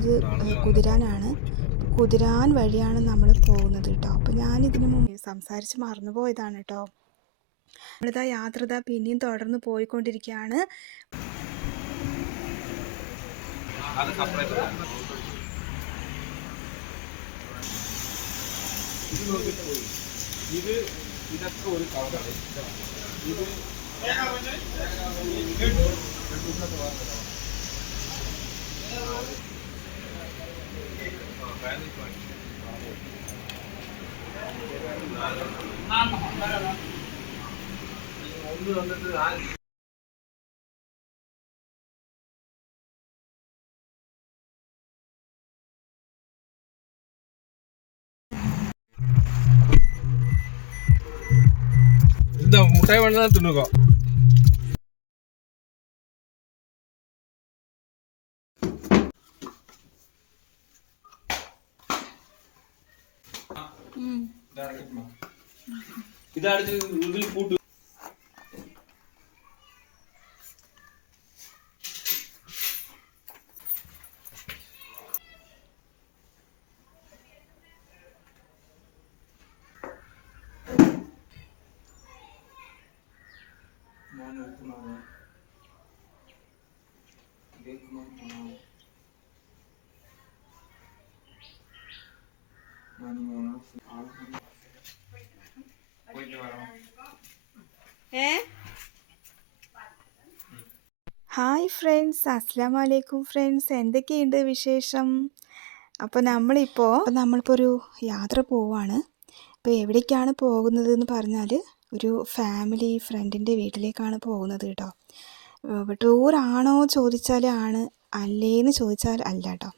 കാണുന്നത് കുതിരാനാണ്. കുതിരാൻ വഴിയാണ് നമ്മൾ പോകുന്നത് കേട്ടോ അപ്പോൾ ഞാനിതിന് മുമ്പ് സംസാരിച്ച് മറന്നുപോയതാണ് കേട്ടോ നമ്മളിതാ യാത്ര ഇതാ പിന്നെയും തുടർന്ന് പോയിക്കൊണ്ടിരിക്കുകയാണ് ഇത് ഇതൊക്കെ ഒരു കളറാണ് ഇത് வந்து வந்தது ஆறு இந்த முட்டை வேணும் தான் தின்னுக்கோம் இதை அடிச்சு உதிரி பூட்டு ഹായ് ഫ്രണ്ട്സ് അസ്സാം വലൈക്കും ഫ്രണ്ട്സ്. എന്തൊക്കെയുണ്ട് വിശേഷം? അപ്പോൾ നമ്മളിപ്പോൾ നമ്മളിപ്പോൾ ഒരു യാത്ര പോവാണ്. അപ്പോൾ എവിടേക്കാണ് പോകുന്നതെന്ന് പറഞ്ഞാൽ ഒരു ഫാമിലി ഫ്രണ്ടിന്റെ വീട്ടിലേക്കാണ് പോകുന്നത് കേട്ടോ. ടൂറാണോ ചോദിച്ചാൽ ആണ് അല്ലേന്ന് ചോദിച്ചാൽ അല്ല കേട്ടോ.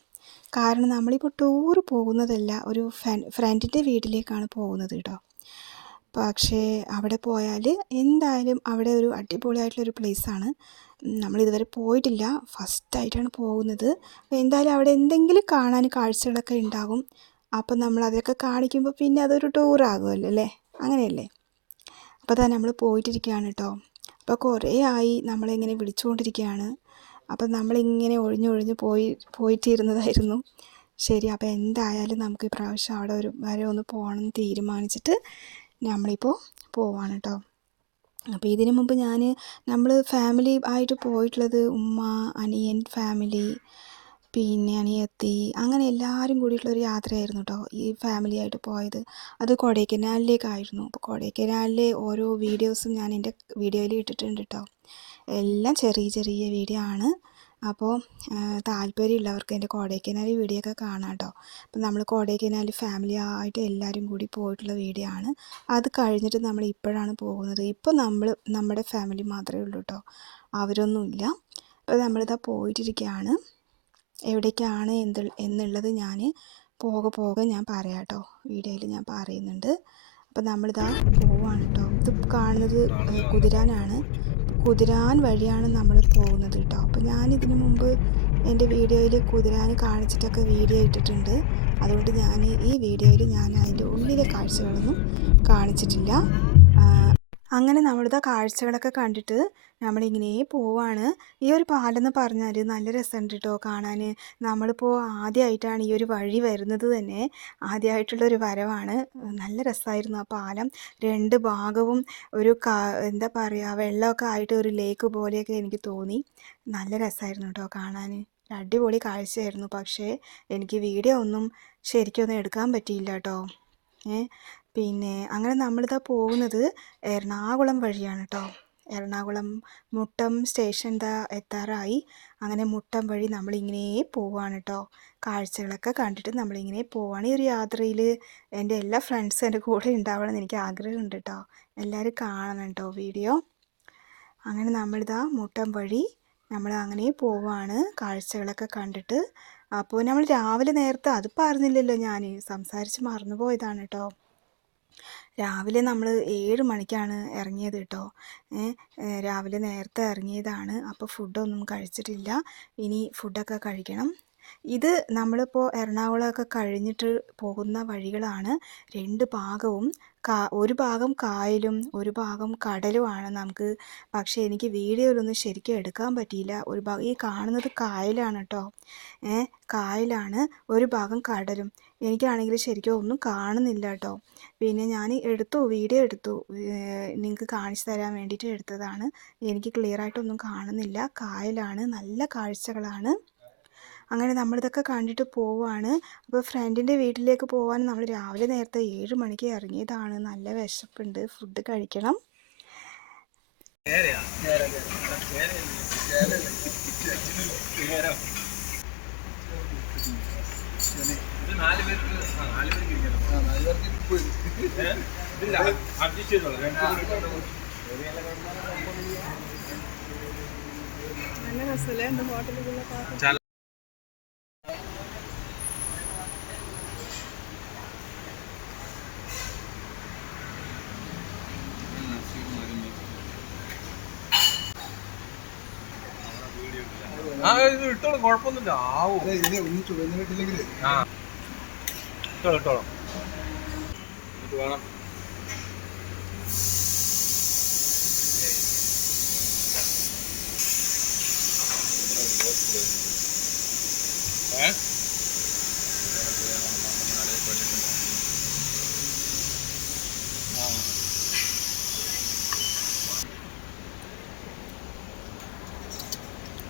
കാരണം നമ്മളിപ്പോൾ ടൂർ പോകുന്നതല്ല ഒരു ഫ്രണ്ടിന്റെ വീട്ടിലേക്കാണ് പോകുന്നത് കേട്ടോ. പക്ഷേ അവിടെ പോയാൽ എന്തായാലും അവിടെ ഒരു അടിപൊളിയായിട്ടുള്ളൊരു പ്ലേസാണ് നമ്മളിതുവരെ പോയിട്ടില്ല. ഫസ്റ്റായിട്ടാണ് പോകുന്നത്. അപ്പോൾ എന്തായാലും അവിടെ എന്തെങ്കിലും കാണാൻ കാഴ്ചകളൊക്കെ ഉണ്ടാകും. അപ്പം നമ്മൾ അതൊക്കെ കാണിക്കുമ്പോൾ പിന്നെ അതൊരു ടൂറാകുമല്ലോ അല്ലേ? അങ്ങനെയല്ലേ? അപ്പോൾ അതാ നമ്മൾ പോയിട്ടിരിക്കുകയാണ് കേട്ടോ അപ്പോൾ കുറേ ആയി നമ്മളിങ്ങനെ വിളിച്ചുകൊണ്ടിരിക്കുകയാണ് അപ്പോൾ നമ്മളിങ്ങനെ ഒഴിഞ്ഞൊഴിഞ്ഞ് പോയി പോയിട്ടിരുന്നതായിരുന്നു. ശരി അപ്പോൾ എന്തായാലും നമുക്ക് ഈ പ്രാവശ്യം അവിടെ ഒരു വരെ ഒന്ന് പോകണം എന്ന് തീരുമാനിച്ചിട്ട് നമ്മളിപ്പോൾ പോവാണ് കേട്ടോ അപ്പോൾ ഇതിനു മുമ്പ് ഞാൻ നമ്മൾ ഫാമിലി ആയിട്ട് പോയിട്ടുള്ളത് ഉമ്മ അനിയൻ ഫാമിലി പിന്നെ അനിയത്തി അങ്ങനെ എല്ലാവരും കൂടിയിട്ടുള്ളൊരു യാത്രയായിരുന്നു കേട്ടോ ഈ ഫാമിലിയായിട്ട് പോയത്. അത് കൊടൈക്കനാലിലേക്കായിരുന്നു. അപ്പോൾ കൊടൈക്കനാലിലെ ഓരോ വീഡിയോസും ഞാൻ എന്റെ വീഡിയോയിൽ ഇട്ടിട്ടുണ്ട് കേട്ടോ എല്ലാം ചെറിയ ചെറിയ വീഡിയോ ആണ്. അപ്പോൾ താല്പര്യമുള്ളവർക്ക് എന്റെ കൊടൈക്കനാൽ വീഡിയോ ഒക്കെ കാണാം കേട്ടോ അപ്പോൾ നമ്മൾ കൊടൈക്കനാൽ ഫാമിലി ആയിട്ട് എല്ലാവരും കൂടി പോയിട്ടുള്ള വീഡിയോ ആണ്. അത് കഴിഞ്ഞിട്ട് നമ്മൾ ഇപ്പോഴാണ് പോകുന്നത്. ഇപ്പോൾ നമ്മൾ നമ്മുടെ ഫാമിലി മാത്രമേ ഉള്ളൂ കേട്ടോ അവരൊന്നുമില്ല. അപ്പോൾ നമ്മളിതാ പോയിട്ടിരിക്കുകയാണ് എവിടേക്കാണ് എന്ത് എന്നുള്ളത് ഞാൻ പോകെ പോകെ ഞാൻ പറയാം കേട്ടോ വീഡിയോയിൽ ഞാൻ പറയുന്നുണ്ട്. അപ്പം നമ്മളിതാ പോവാണ് കേട്ടോ ഇത് കാണുന്നത് കുതിരാനാണ്. കുതിരാൻ വഴിയാണ് നമ്മൾ പോകുന്നത് കേട്ടോ അപ്പം ഞാൻ ഇതിനു മുമ്പ് എന്റെ വീഡിയോയിൽ കുതിരാൻ കാണിച്ചിട്ടൊക്കെ വീഡിയോ ഇട്ടിട്ടുണ്ട്. അതുകൊണ്ട് ഞാൻ ഈ വീഡിയോയിൽ ഞാൻ അതിന്റെ ഉള്ളിലെ കാഴ്ചകളൊന്നും കാണിച്ചിട്ടില്ല. അങ്ങനെ നമ്മളിതാ കാഴ്ചകളൊക്കെ കണ്ടിട്ട് നമ്മളിങ്ങനെ പോവാണ്. ഈ ഒരു പാലെന്ന് പറഞ്ഞാൽ നല്ല രസമുണ്ട് കേട്ടോ കാണാൻ നമ്മളിപ്പോൾ ആദ്യമായിട്ടാണ് ഈ ഒരു വഴി വരുന്നത് തന്നെ. ആദ്യമായിട്ടുള്ളൊരു വരവാണ്. നല്ല രസമായിരുന്നു ആ പാലം. രണ്ട് ഭാഗവും ഒരു എന്താ പറയുക വെള്ളമൊക്കെ ആയിട്ട് ഒരു ലേക്ക് പോലെയൊക്കെ എനിക്ക് തോന്നി. നല്ല രസമായിരുന്നു കേട്ടോ കാണാൻ അടിപൊളി കാഴ്ചയായിരുന്നു. പക്ഷേ എനിക്ക് വീഡിയോ ഒന്നും ശരിക്കൊന്നും എടുക്കാൻ പറ്റിയില്ല കേട്ടോ പിന്നെ അങ്ങനെ നമ്മളിതാ പോകുന്നത് എറണാകുളം വഴിയാണ് കേട്ടോ എറണാകുളം മുട്ടം സ്റ്റേഷൻ ഇതാ എത്താറായി. അങ്ങനെ മുട്ടം വഴി നമ്മളിങ്ങനെ പോവാണ് കേട്ടോ കാഴ്ചകളൊക്കെ കണ്ടിട്ട് നമ്മളിങ്ങനെ പോവാണ്. ഈ ഒരു യാത്രയിൽ എന്റെ എല്ലാ ഫ്രണ്ട്സും എന്റെ കൂടെ ഉണ്ടാവണം എന്ന് എനിക്ക് ആഗ്രഹമുണ്ട് കേട്ടോ എല്ലാവരും കാണണം കേട്ടോ വീഡിയോ. അങ്ങനെ നമ്മളിതാ മുട്ടം വഴി നമ്മൾ അങ്ങനെ പോവാണ്. കാഴ്ചകളൊക്കെ കണ്ടിട്ട്. അപ്പോൾ നമ്മൾ രാവിലെ നേരത്തെ അത് പറഞ്ഞില്ലല്ലോ ഞാൻ സംസാരിച്ച് മറന്നുപോയതാണ് കേട്ടോ രാവിലെ നമ്മൾ ഏഴ് മണിക്കാണ് ഇറങ്ങിയത് കേട്ടോ രാവിലെ നേരത്തെ ഇറങ്ങിയതാണ് അപ്പോൾ ഫുഡൊന്നും കഴിച്ചിട്ടില്ല. ഇനി ഫുഡൊക്കെ കഴിക്കണം. ഇത് നമ്മളിപ്പോൾ എറണാകുളമൊക്കെ കഴിഞ്ഞിട്ട് പോകുന്ന വഴികളാണ്. രണ്ട് ഭാഗവും കാ ഒരു ഭാഗം കായലും ഒരു ഭാഗം കടലുമാണ് നമുക്ക്. പക്ഷേ എനിക്ക് വീഡിയോയിലൊന്നും ശരിക്കും എടുക്കാൻ പറ്റിയില്ല. ഒരു ഭാഗം ഈ കാണുന്നത് കായലാണ് കേട്ടോ ഏ കായലാണ് ഒരു ഭാഗം കടലും. എനിക്കാണെങ്കിൽ ശരിക്കും ഒന്നും കാണുന്നില്ല കേട്ടോ പിന്നെ ഞാൻ എടുത്തു വീഡിയോ എടുത്തു. നിങ്ങൾക്ക് കാണിച്ചു തരാൻ വേണ്ടിയിട്ട് എടുത്തതാണ്. എനിക്ക് ക്ലിയർ ആയിട്ടൊന്നും കാണുന്നില്ല. കായലാണ് നല്ല കാഴ്ചകളാണ്. അങ്ങനെ നമ്മളിതൊക്കെ കണ്ടിട്ട് പോവാണ്. അപ്പോൾ ഫ്രണ്ടിന്റെ വീട്ടിലേക്ക് പോകാൻ നമ്മൾ രാവിലെ നേരത്തെ ഏഴ് മണിക്ക് ഇറങ്ങിയതാണ്. നല്ല വിശപ്പുണ്ട്. ഫുഡ് കഴിക്കണം. ഇത് നാല് പേർക്ക് ആ, നാല് പേർക്ക് ഇരിക്കണം. ഏ? ഇതില്ല അഡ്ജസ്റ്റ് ചെയ്തോളാം. രണ്ട് പേർക്ക് നല്ല രസമല്ലേ എന്റെ ഹോട്ടലിലുള്ള പാത്രം? ചാല ആ ഇത് ഇട്ടോളും. കുഴപ്പമൊന്നുമില്ല. ആവും. ആ. ഇട്ടോളൂ ഇട്ടോളാം ഇത് വേണം ഏ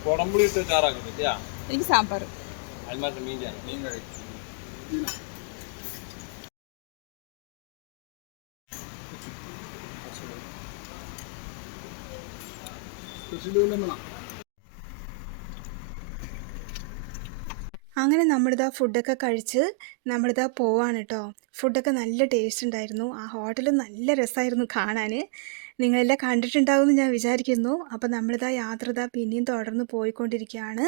കുടംപുളി ഇട്ട് ചാറാക്കും പറ്റിയാ എനിക്ക് സാമ്പാർ അതിമാത്രം മീൻ ചാറ് മീൻ കറി അങ്ങനെ നമ്മളിതാ ഫുഡൊക്കെ കഴിച്ച് നമ്മളിതാ പോവാണ് കേട്ടോ ഫുഡൊക്കെ നല്ല ടേസ്റ്റ് ഉണ്ടായിരുന്നു. ആ ഹോട്ടൽ നല്ല രസമായിരുന്നു കാണാൻ നിങ്ങളെല്ലാം കണ്ടിട്ടുണ്ടാവുമെന്ന് ഞാൻ വിചാരിക്കുന്നു. അപ്പോൾ നമ്മളിതാ ഇതാ പിന്നെയും തുടർന്ന് പോയിക്കൊണ്ടിരിക്കുകയാണ്.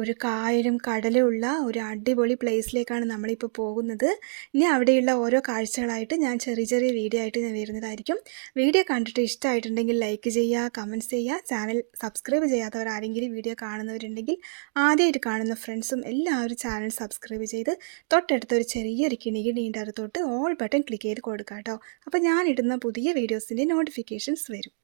ഒരു കായലും കടലും ഉള്ള ഒരു അടിപൊളി പ്ലേസിലേക്കാണ് നമ്മളിപ്പോൾ പോകുന്നത്. ഇനി അവിടെയുള്ള ഓരോ കാഴ്ചകളായിട്ട് ഞാൻ ചെറിയ ചെറിയ വീഡിയോ ആയിട്ട് ഞാൻ വരുന്നതായിരിക്കും. വീഡിയോ കണ്ടിട്ട് ഇഷ്ടമായിട്ടുണ്ടെങ്കിൽ ലൈക്ക് ചെയ്യുക കമന്റ്സ് ചെയ്യുക. ചാനൽ സബ്സ്ക്രൈബ് ചെയ്യാത്തവർ ആരെങ്കിലും വീഡിയോ കാണുന്നവരുണ്ടെങ്കിൽ ആദ്യമായിട്ട് കാണുന്ന ഫ്രണ്ട്സും എല്ലാവരും ചാനൽ സബ്സ്ക്രൈബ് ചെയ്ത് തൊട്ടടുത്ത ഒരു ചെറിയൊരു കിണികിണീന്റെ അടുത്തോട്ട് ഓൾ ബട്ടൺ ക്ലിക്ക് ചെയ്ത് കൊടുക്കാം കേട്ടോ അപ്പോൾ ഞാനിടുന്ന പുതിയ വീഡിയോസിന്റെ നോട്ടിഫിക്കേഷൻസ് വരും